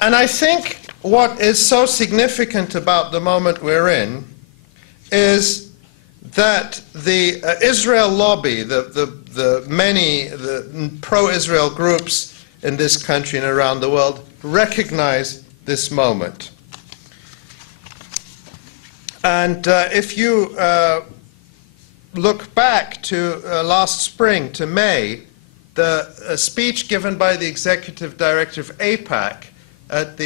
And I think what is so significant about the moment we're in is that the Israel lobby, the many pro-Israel groups in this country and around the world recognize this moment. And if you look back to last spring, to May, the speech given by the executive director of AIPAC at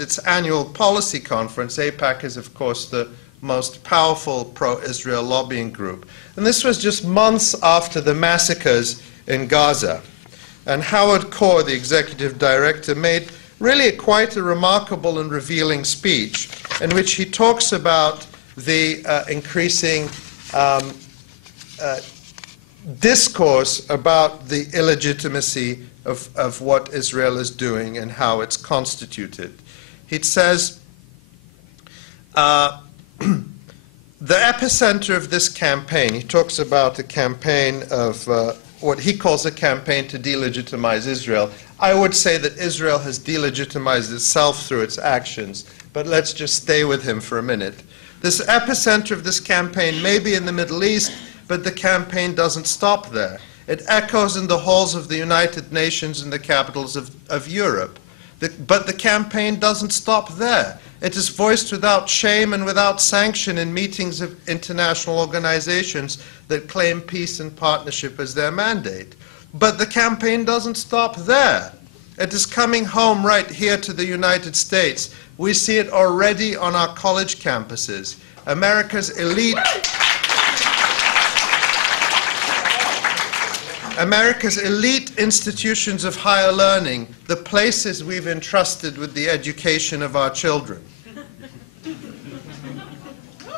its annual policy conference. AIPAC is, of course, the most powerful pro-Israel lobbying group. And this was just months after the massacres in Gaza. And Howard Kaur, the executive director, made really quite a remarkable and revealing speech in which he talks about the increasing discourse about the illegitimacy of what Israel is doing and how it's constituted. He says, the epicenter of this campaign, he talks about a campaign of what he calls a campaign to delegitimize Israel. I would say that Israel has delegitimized itself through its actions, but let's just stay with him for a minute. This epicenter of this campaign may be in the Middle East, but the campaign doesn't stop there. It echoes in the halls of the United Nations and the capitals of Europe. But the campaign doesn't stop there. It is voiced without shame and without sanction in meetings of international organizations that claim peace and partnership as their mandate. But the campaign doesn't stop there. It is coming home right here to the United States. We see it already on our college campuses. America's elite institutions of higher learning, the places we've entrusted with the education of our children.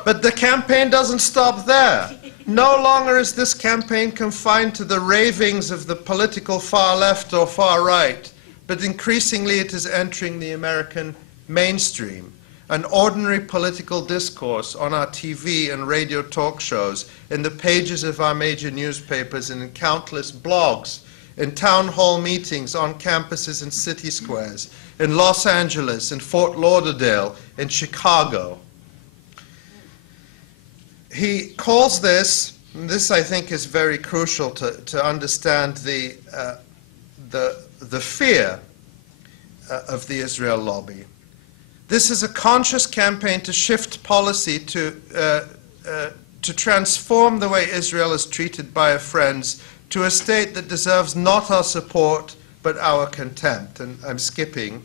But the campaign doesn't stop there. No longer is this campaign confined to the ravings of the political far left or far right, but increasingly it is entering the American mainstream. An ordinary political discourse on our TV and radio talk shows, in the pages of our major newspapers and in countless blogs, in town hall meetings on campuses and city squares, in Los Angeles, in Fort Lauderdale, in Chicago. He calls this, and this I think is very crucial to understand the fear of the Israel lobby. This is a conscious campaign to shift policy to transform the way Israel is treated by our friends to a state that deserves not our support but our contempt. And I'm skipping.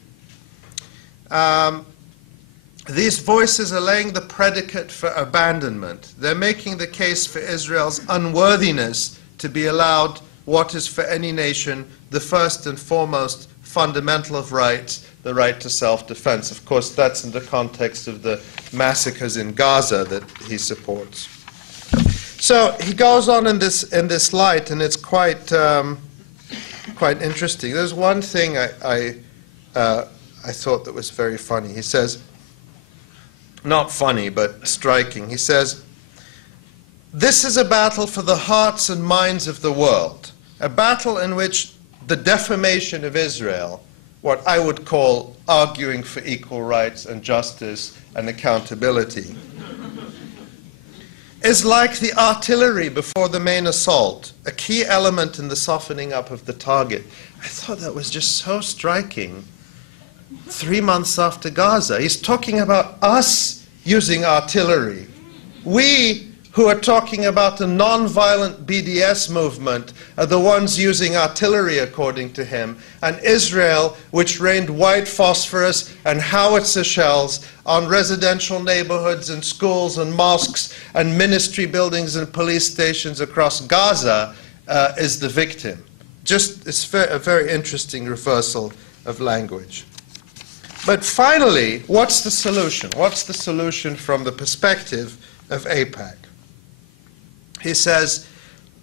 These voices are laying the predicate for abandonment. They're making the case for Israel's unworthiness to be allowed what is for any nation the first and foremost fundamental of rights, the right to self-defense. Of course, that's in the context of the massacres in Gaza that he supports. So he goes on in this light, and it's quite interesting. There's one thing I thought that was very funny. He says, not funny, but striking. He says, "This is a battle for the hearts and minds of the world, a battle in which the defamation of Israel, what I would call arguing for equal rights and justice and accountability, is like the artillery before the main assault, a key element in the softening up of the target." I thought that was just so striking. 3 months after Gaza, he's talking about us using artillery. We, who are talking about the non-violent BDS movement, are the ones using artillery, according to him. And Israel, which rained white phosphorus and howitzer shells on residential neighborhoods and schools and mosques and ministry buildings and police stations across Gaza, is the victim. It's a very interesting reversal of language. But finally, what's the solution? What's the solution from the perspective of AIPAC? He says,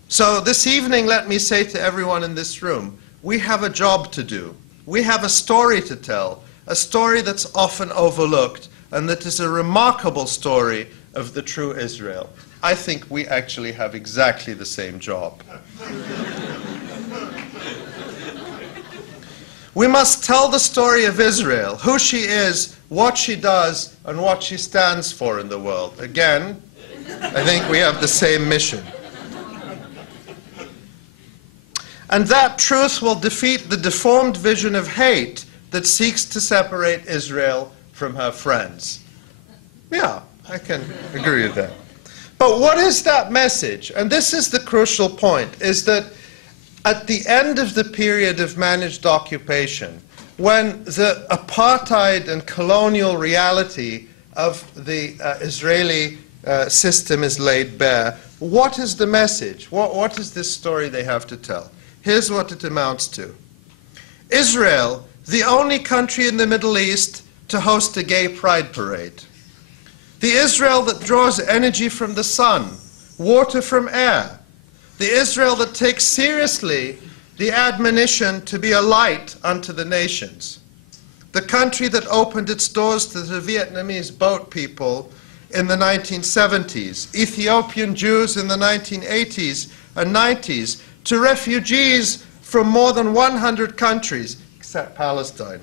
so this evening, let me say to everyone in this room, we have a job to do. We have a story to tell, a story that's often overlooked, and that is a remarkable story of the true Israel. I think we actually have exactly the same job. We must tell the story of Israel, who she is, what she does, and what she stands for in the world. Again, I think we have the same mission. And that truth will defeat the deformed vision of hate that seeks to separate Israel from her friends. Yeah, I can agree with that. But what is that message? And this is the crucial point, is that at the end of the period of managed occupation, when the apartheid and colonial reality of the Israeli system is laid bare, what is the message? What is this story they have to tell? Here's what it amounts to. Israel, the only country in the Middle East to host a gay pride parade. The Israel that draws energy from the sun, water from air. The Israel that takes seriously the admonition to be a light unto the nations. The country that opened its doors to the Vietnamese boat people in the 1970s, Ethiopian Jews in the 1980s and 90s, to refugees from more than 100 countries, except Palestine.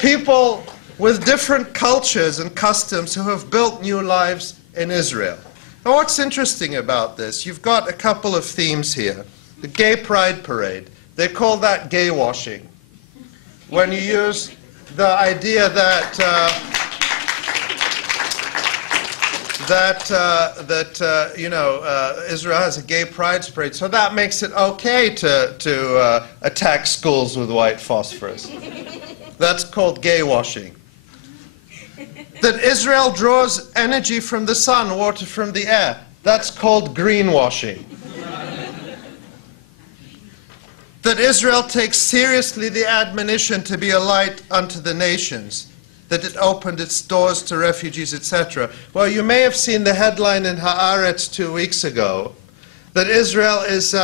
People with different cultures and customs who have built new lives in Israel. Now, what's interesting about this? You've got a couple of themes here. The gay pride parade, they call that gay washing. When you use the idea that Israel has a gay pride parade, so that makes it okay to attack schools with white phosphorus. That's called gay washing. That Israel draws energy from the sun, water from the air. That's called greenwashing. That Israel takes seriously the admonition to be a light unto the nations. That it opened its doors to refugees, etc. Well, you may have seen the headline in Haaretz 2 weeks ago that Israel is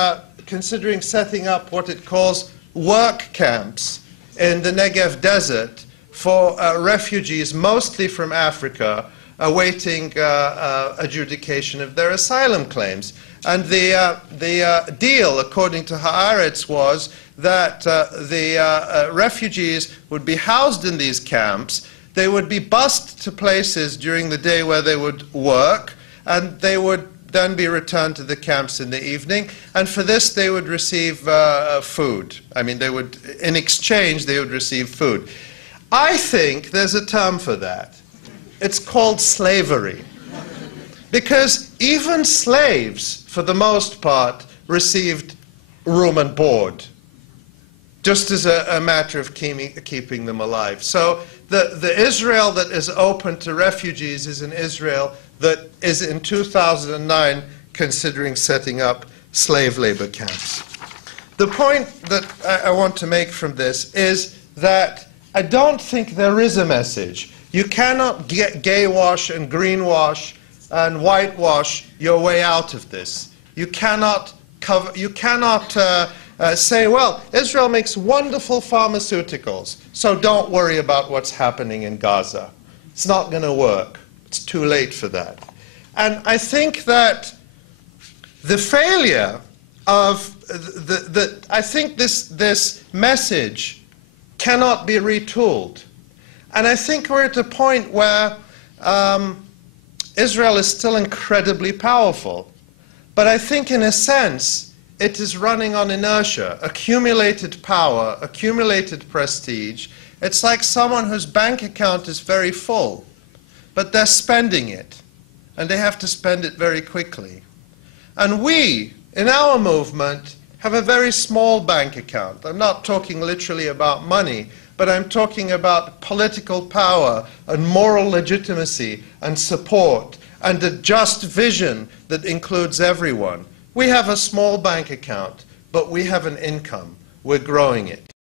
considering setting up what it calls work camps in the Negev desert for refugees, mostly from Africa, awaiting adjudication of their asylum claims. And the deal, according to Haaretz, was that the refugees would be housed in these camps. They would be bused to places during the day where they would work, and they would then be returned to the camps in the evening. And for this, they would receive food. I mean, in exchange, they would receive food. I think there's a term for that. It's called slavery. Because even slaves, for the most part, received room and board, just as a matter of keeping them alive. So the Israel that is open to refugees is an Israel that is in 2009 considering setting up slave labor camps. The point that I want to make from this is that I don't think there is a message. You cannot gay wash and greenwash and whitewash your way out of this. You cannot say, well, Israel makes wonderful pharmaceuticals, so don't worry about what's happening in Gaza. It's not going to work. It's too late for that. And I think that the failure of I think this message cannot be retooled. And I think we're at a point where Israel is still incredibly powerful. But I think in a sense, it is running on inertia, accumulated power, accumulated prestige. It's like someone whose bank account is very full, but they're spending it, and they have to spend it very quickly. And we, in our movement, have a very small bank account. I'm not talking literally about money, but I'm talking about political power and moral legitimacy and support and a just vision that includes everyone. We have a small bank account, but we have an income. We're growing it.